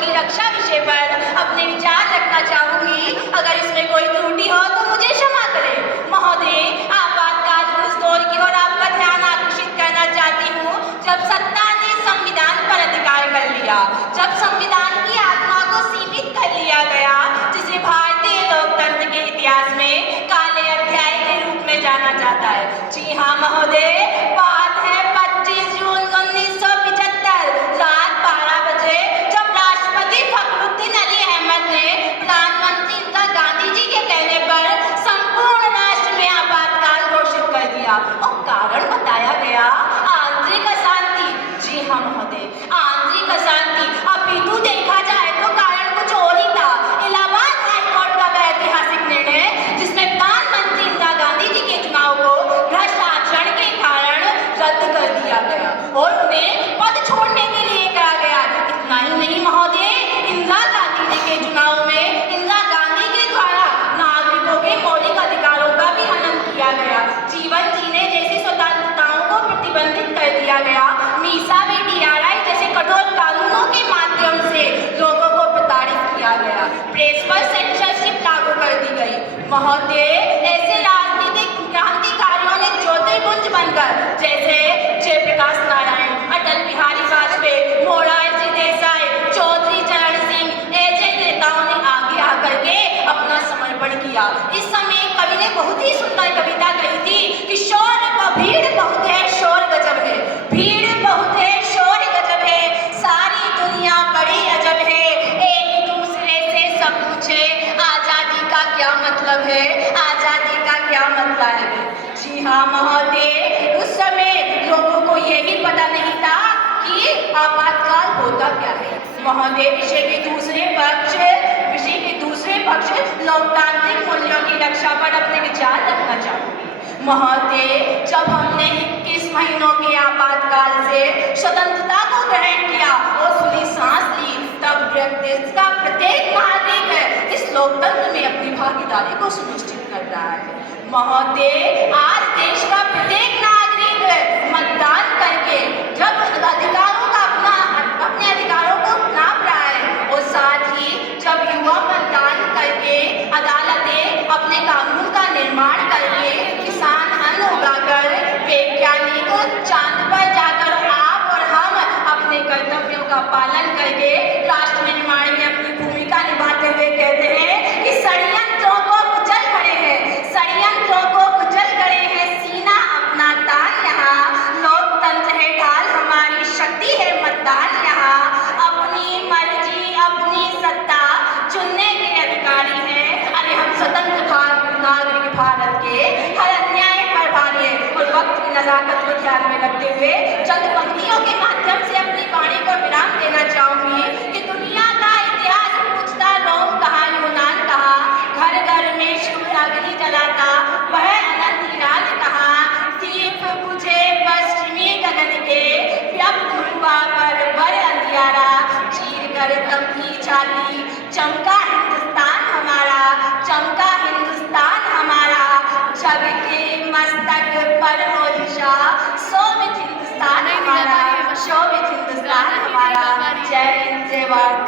की रक्षा विषय पर अपने विचार रखना चाहूंगी। अगर इसमें कोई त्रुटि हो तो मुझे क्षमा करें। महोदय, आपातकाल की उस दौर की ओर आपका ध्यान आकर्षित करना चाहती हूँ जब सत्ता ने संविधान पर अधिकार कर लिया, जब संविधान की आत्मा को सीमित कर लिया गया, जिसे भारतीय लोकतंत्र के इतिहास में काले अध्याय के रूप में जाना जाता है। जी हाँ महोदय, बात है 25 जून 1975 रात 12 बजे, जब राष्ट्रपति फखरुद्दीन अली अहमद ने प्रधानमंत्री इंदिरा गांधी जी के कहने पर संपूर्ण राष्ट्र में आपातकाल घोषित कर दिया और कारण बताया गया आंतरिक अशांति। जी हाँ महोदय, आंतरिक अशांति। अपितु देखा जाए तो कारण कुछ और ही था। इलाहाबाद हाईकोर्ट का वह ऐतिहासिक निर्णय जिसमें प्रधानमंत्री इंदिरा गांधी जी के चुनाव को भ्रष्ट आचरण के कारण रद्द कर दिया गया और उन्हें पद छोड़ने के लिए कहा गया। इतना ही नहीं महोदय, इंदिरा गांधी जी के चुनाव में इंदिरा गांधी के द्वारा नागरिकों के मौलिक अधिकारों का भी हनन किया गया। जीवन जीने जैसी स्वतंत्रताओं को प्रतिबंधित कर दिया गया। मीसा व DRI जैसे कठोर कानूनों के माध्यम से लोगों को प्रताड़ित किया गया। प्रेस पर सेंसरशिप लागू कर दी गई। महोदय, ऐसे राजनीतिक क्रांतिकारियों ने ज्योतिर्पुंज बनकर, जैसे जयप्रकाश नारायण, अटल बिहारी वाजपेयी, मोरारजी देसाई, चौधरी चरण सिंह, ऐसे नेताओं ने आगे आकर के अपना समर्पण किया। इस समय कवि ने बहुत ही सुंदर कविता कही थी कि भीड़ बहुत है, शोर गजब है। भीड़ बहुत है, शोर गजब है, सारी दुनिया बड़ी अजब है, एक दूसरे से सब पूछे आजादी का क्या मतलब है, आजादी का क्या मतलब है। जी हाँ महोदय, उस समय लोगों को ये भी पता नहीं था कि आपातकाल होता क्या है। महोदय, विषय के दूसरे पक्ष लोकतांत्रिक मूल्यों की रक्षा पर अपने विचार रखना चाहूंगी। महोदय, जब हमने 21 महीनों के आपातकाल से स्वतंत्रता को ग्रहण किया और खुली सांस ली, तब देश का प्रत्येक नागरिक इस लोकतंत्र में अपनी भागीदारी को सुनिश्चित कर रहा है। महोदय, आज देश का प्रत्येक नागरिक मतदान करके जब अपने अधिकारों को नाप रहा है और साथ ही जब युवा मतदान करके अदालतें अपने कानून का निर्माण करके, किसान अन्न उगाकर, वैज्ञानिक चांद पर जाकर आप और हम अपने कर्तव्यों का पालन करके राष्ट्र निर्माण में अपनी भूमिका निभाते हुए कहते हैं कि षड्यंत्रों को कुचल खड़े हैं, षड्यंत्रों को कुचल खड़े हैं, सीना अपना तान यहाँ, लोकतंत्र है ढाल हमारी, शक्ति है मतदान यहाँ, अपनी मर्जी अपनी सत्ता चुनने के अधिकारी हैं। अरे हम स्वतंत्र नागरिक भारत के हर अन्याय पर भारी है। और वक्त की नजाकत को ध्यान में रखते हुए चंद पंक्तियों के माध्यम से अपनी वाणी को विराम देना चाहूंगी कि दुनिया का इतिहास पूछता रोम कहाँ, यूनान कहाँ, घर घर में शुभ अग्नि जलाता वह अनंत ईरान कहाँ, दीप बुझे पश्चिमी गगन के, व्यक्त हुआ पर बर अंधियारा, चीर कर तमकी छाती, चमका हिंदुस्तान हमारा, चमका हिंदुस्तान हमारा, जग के मस्तक पर हो निशा, शोभित हिंदुस्तान हमारा, शोभित हिंदुस्तान हमारा। जय हिंद, जय भारत।